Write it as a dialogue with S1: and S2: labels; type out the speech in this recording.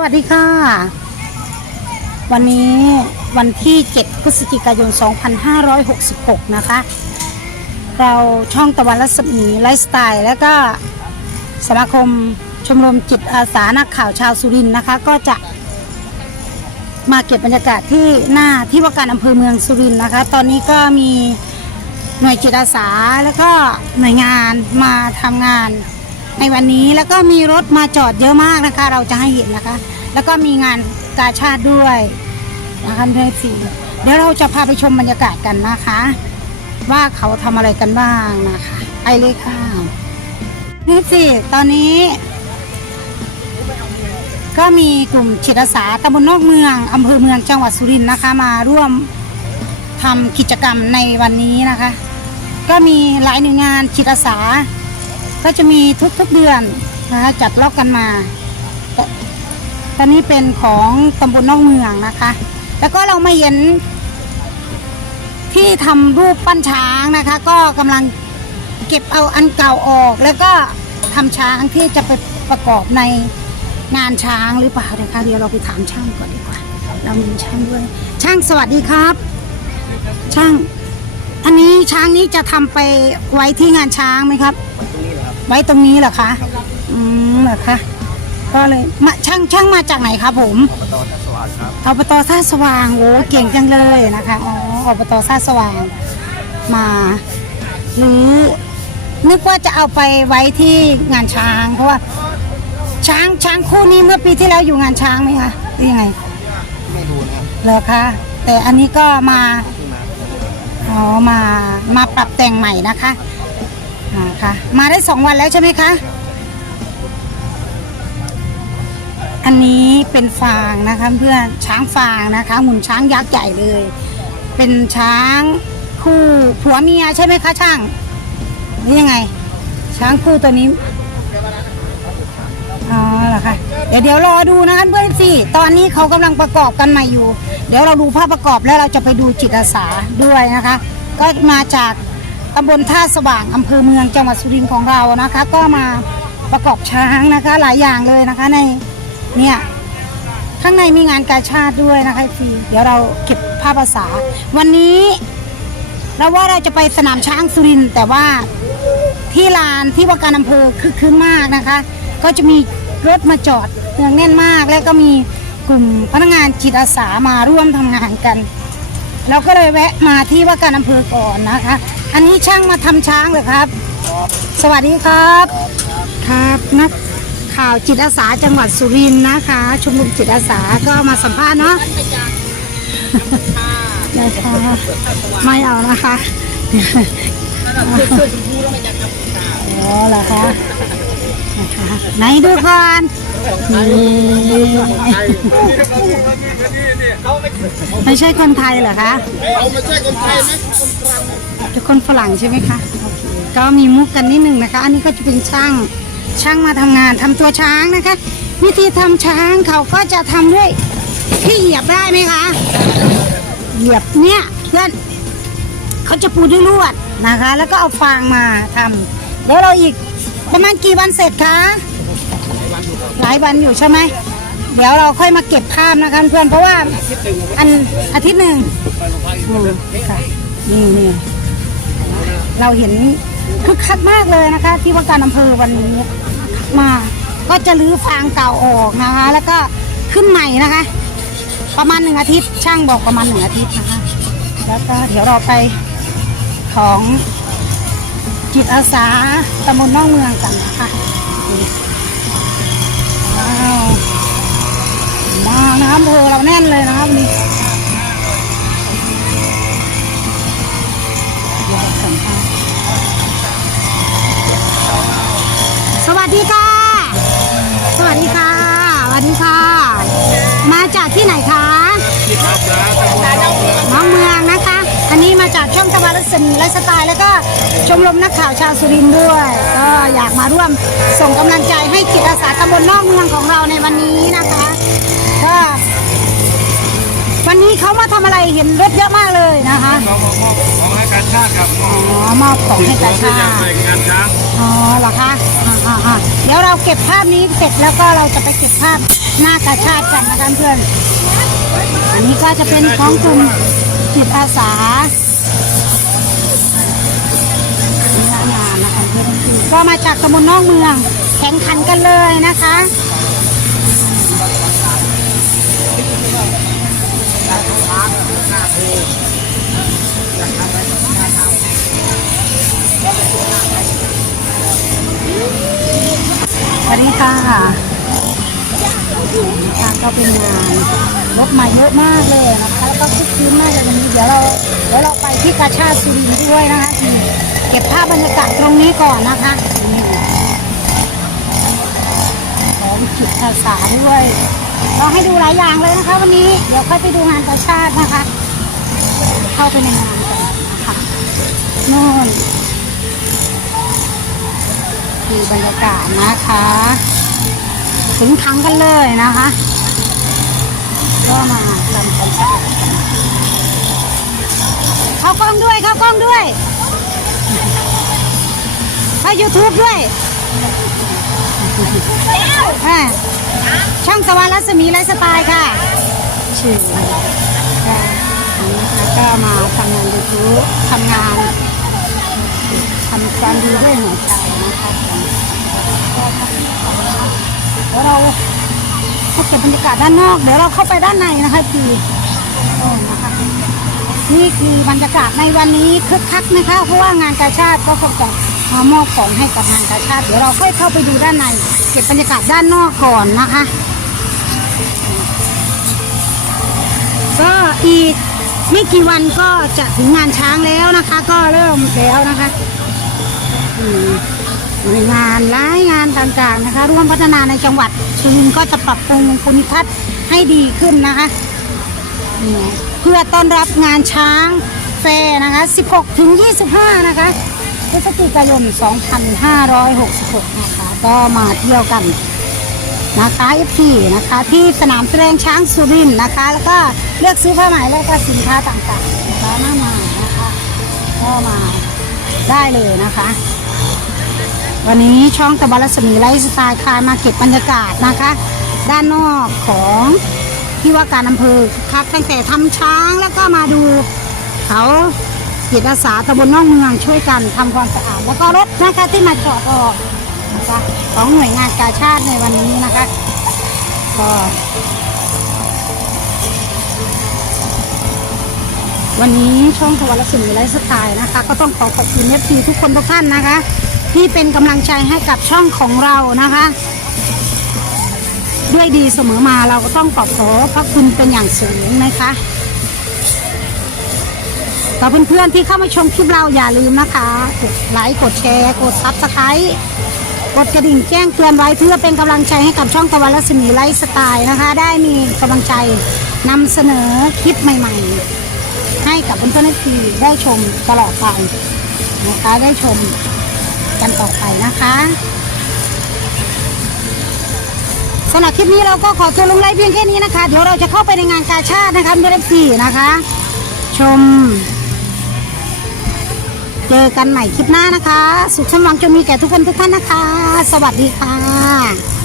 S1: สวัสดีค่ะ วันนี้วันที่ 7 พฤศจิกายน 2566 นะคะ เราช่องตะวันรัศมีไลฟ์สไตล์ และก็สมาคมชมรมจิตอาสานักข่าวชาวสุรินทร์นะคะ ก็จะมาเก็บบรรยากาศที่หน้าที่ว่าการอำเภอเมืองสุรินทร์นะคะ ตอนนี้ก็มีหน่วยจิตอาสา แล้วก็หน่วยงานมาทำงาน ในวันนี้แล้วก็มีรถมาจอดเยอะมากนะคะ เราจะให้เห็นนะคะ แล้วก็มีงานกาชาติด้วยนะคะเพื่อนสีเดี๋ยวเราจะพาไปชมบรรยากาศกันนะคะ ว่าเขาทำอะไรกันบ้างนะคะไปเลยค่ะนี่สิตอนนี้ ก็มีกลุ่มจิตอาสาตำบลนอกเมืองอำเภอเมืองจังหวัดสุรินทร์นะคะ มาร่วมทำกิจกรรมในวันนี้นะคะ ก็มีหลายหน่วยงานจิตอาสา ก็จะมีทุกๆเดือนนะคะจัดล็อกกันมาแต่ตอนนี้เป็นของตำบลนอกเมืองนะคะ แล้วก็เรามาเห็นที่ทำรูปปั้นช้างนะคะ ก็กำลังเก็บเอาอันเก่าออก แล้วก็ทำช้างที่จะไปประกอบในงานช้างหรือเปล่านะคะเดี๋ยวเราไปถามช่างก่อนดีกว่า เรามีช่างด้วย ช่างสวัสดีครับ ช่าง อันนี้ช้างนี้จะทำไปไว้ที่งานช้างไหมครับ ไว้ตรงนี้เหรอคะ อืมเหรอคะ ก็เลยมาช่างช่างมาจากไหนครับผม
S2: อบตท่าสว่างครับ
S1: อบตท่าสว่างโอ้เก่งจังเลยนะคะ อ๋ออบตท่าสว่าง มาหรือนึกว่าจะเอาไปไว้ที่งานช้าง เพราะว่า ช้างช้างคู่นี้เมื่อปีที่แล้วอยู่งานช้างไหมคะหรือยังไง
S2: ไม่รู้นะครับ
S1: เหรอคะ แต่อันนี้ก็มา
S2: เพิ่งมา
S1: อ๋อ มา มาปรับแต่งใหม่นะคะ อ่าค่ะ มาได้สองวันแล้วใช่ไหมคะ อันนี้เป็นฟางนะคะ เพื่อนช้างฟางนะคะหมุนช้างยักษ์ใหญ่เลย เป็นช้างคู่ผัวเมียใช่ไหมคะช่างหรือยังไง ช้างคู่ตัวนี้อ๋อเหรอคะเดี๋ยวเดี๋ยวรอดูนะคะเพื่อนสิตอนนี้เขากำลังประกอบกันใหม่อยู่ เดี๋ยวเราดูภาพประกอบแล้วเราจะไปดูจิตอาสาด้วยนะคะ ก็มาจาก ตำบลท่าสว่างอำเภอเมืองจังหวัดสุรินทร์ของเรานะคะ ก็มาประกอบช้างนะคะหลายอย่างเลยนะคะในเนี่ยข้างในมีงานกาชาติด้วยนะคะพี่เดี๋ยวเราเก็บภาพภาษา วันนี้เราว่าเราจะไปสนามช้างสุรินทร์แต่ว่าที่ลานที่ว่าการอำเภอคือคืนมากนะคะ ก็จะมีรถมาจอดเนืองแน่นมาก แล้วก็มีกลุ่มพนักงานจิตอาสามาร่วมทำงานกัน เราก็เลยแวะมาที่ว่าการอำเภอก่อนนะคะ อันนี้ช่างมาทำช้างเหรอครับ สวัสดีครับ ครับนักข่าวจิตอาสาจังหวัดสุรินทร์นะคะชมรมจิตอาสาก็มาสัมภาษณ์เนาะนะคะไม่เอานะคะอ๋อเหรอคะนะคะไหนดูก่อนนี่ไม่ใช่คนไทยเหรอคะ
S2: เราไม่ใช่คนไทยนะ
S1: เป็นคนฝรั่งใช่ไหมคะโอเคก็มีมุกกันนิดหนึ่งนะคะ อันนี้ก็จะเป็นช่างช่างมาทำงานทำตัวช้างนะคะ วิธีทำช้างเขาก็จะทำด้วยที่เหยียบได้ไหมคะ เหยียบเนี่ยเพื่อนเขาจะปูด้วยลวดนะคะ แล้วก็เอาฟางมาทำเดี๋ยวเราอีกประมาณกี่วันเสร็จคะหลายวันอยู่ใช่ไหมเดี๋ยวเราค่อยมาเก็บภาพนะคะเพื่อนเพราะว่าอันอาทิตย์หนึ่งอืมค่ะนี่นี่ เราเห็นคึกคักมากเลยนะคะ ที่ว่าการอำเภอวันนี้มาก็จะรื้อฟางเก่าออกนะคะ แล้วก็ขึ้นใหม่นะคะ ประมาณหนึ่งอาทิตย์ช่างบอกประมาณหนึ่งอาทิตย์นะคะ แล้วก็เดี๋ยวเราไปของจิตอาสาตำบลนอกเมืองกันนะคะว้าวมานะครับอำเภอเราแน่นเลยนะครับนี่ วันรัศมีไลฟ์สไตล์ แล้วก็ชมรมนักข่าวชาวสุรินทร์ด้วย ก็อยากมาร่วมส่งกำลังใจให้จิตอาสาตำบลนอกเมืองของเราในวันนี้นะคะก็วันนี้เขามาทำอะไรเห็นรถเยอะมากเลยนะคะ
S2: เรามอบของให้การชาติครับ
S1: อ๋อมอบของให้กับชาติ
S2: งานช้าง
S1: อ๋อเหรอคะอ่าอ่าอ่าเดี๋ยวเราเก็บภาพนี้เสร็จแล้วก็เราจะไปเก็บภาพหน้ากาชาติกันนะคะเพื่อน อันนี้ก็จะเป็นของกลุ่มจิตอาสา น้านะคะก็มาจากตำบลนอกเมือง แข่งขันกันเลยนะคะ ก็เป็นงานรถมาเยอะมากเลยนะคะแล้วก็คึกคืนมากเลยวันนี้เดี๋ยวเราเดี๋ยวเราไปที่กาชาสุรินทร์ด้วยนะคะทีเก็บภาพบรรยากาศตรงนี้ก่อนนะคะของจิตอาสาด้วยเราให้ดูหลายอย่างเลยนะคะ วันนี้เดี๋ยวค่อยไปดูงานกาชาตินะคะ เข้าไปในงานกันนะคะโน่นดูบรรยากาศนะคะถึงทั้งกันเลยนะคะ ก็มาทำกันเข้ากล้องด้วยเข้ากล้องด้วยเข้า YouTube ด้วยอ่าช่องสวรรค์รัศมีไลฟ์สไตล์ค่ะชื่อค่ะอันนี้นะคะก็มาทำงาน YouTube ทำงานทำความดีด้วยหัวใจนะคะเดี๋ยว เราเก็บบรรยากาศด้านนอก เดี๋ยวเราเข้าไปด้านในนะคะพี่โอ้นะคะนี่คือบรรยากาศในวันนี้คึกคักนะคะ เพราะว่างานกาชาติก็คงจะมามอบของให้กับงานกาชาติ เดี๋ยวเราค่อยเข้าไปดูด้านใน เก็บบรรยากาศด้านนอกก่อนนะคะ ก็อีกไม่กี่วันก็จะถึงงานช้างแล้วนะคะ ก็เริ่มแล้วนะคะ อืม หน่วยงานหลายงานต่างๆนะคะ ร่วมพัฒนาในจังหวัดสุรินก็จะปรับปรุงภูมิทัศน์ให้ดีขึ้นนะคะเพื่อต้อนรับงานช้างแฟนะคะ 16 ถึง 25 นะคะพฤศจิกายน 2566 นะคะ ก็มาเที่ยวกันนะคะเอฟซีนะคะ ที่สนามแสดงช้างสุรินนะคะ แล้วก็เลือกซื้อผ้าไหมแล้วก็สินค้าต่างๆนะคะหน้ามานะคะก็มาได้เลยนะคะ วันนี้ช่องตะวันรัศมีไลฟ์สไตล์คายมาเก็บบรรยากาศนะคะ ด้านนอกของที่ว่าการอำเภอคักตั้งแต่ทำช้างแล้วก็มาดูเขาจิตอาสาตำบลนอกเมืองช่วยกันทำความสะอาดแล้วก็รถนะคะที่มาจอดออกนะคะของหน่วยงานกาชาติในวันนี้นะคะก็วันนี้ช่องทวารศมีไลฟ์สไตล์นะคะ ก็ต้องขอขอบคุณเอฟซีทุกคนทุกท่านนะคะ ที่เป็นกำลังใจให้กับช่องของเรานะคะ ด้วยดีเสมอมาเราก็ต้องขอบขอพระคุณเป็นอย่างสูงนะคะต่อเพื่อนๆที่เข้ามาชมคลิปเราอย่าลืมนะคะ กดไลค์ กดแชร์ กดซับสไครต์กดกระดิ่งแจ้งเตือนไว้เพื่อเป็นกำลังใจให้กับช่องตะวันรัศมีไลฟ์สไตล์นะคะ ได้มีกำลังใจนำเสนอคลิปใหม่ๆ ให้กับเพื่อนๆทีได้ชมตลอดไปนะคะได้ชม กันต่อไปนะคะสำหรับคลิปนี้เราก็ขอจบลงไลฟ์เพียงแค่นี้นะคะ เดี๋ยวเราจะเข้าไปในงานกาชาตินะคะเพื่อนๆทีนะคะ ชม เจอกันใหม่คลิปหน้านะคะ สุขสมหวังจะมีแก่ทุกคนทุกท่านนะคะ สวัสดีค่ะ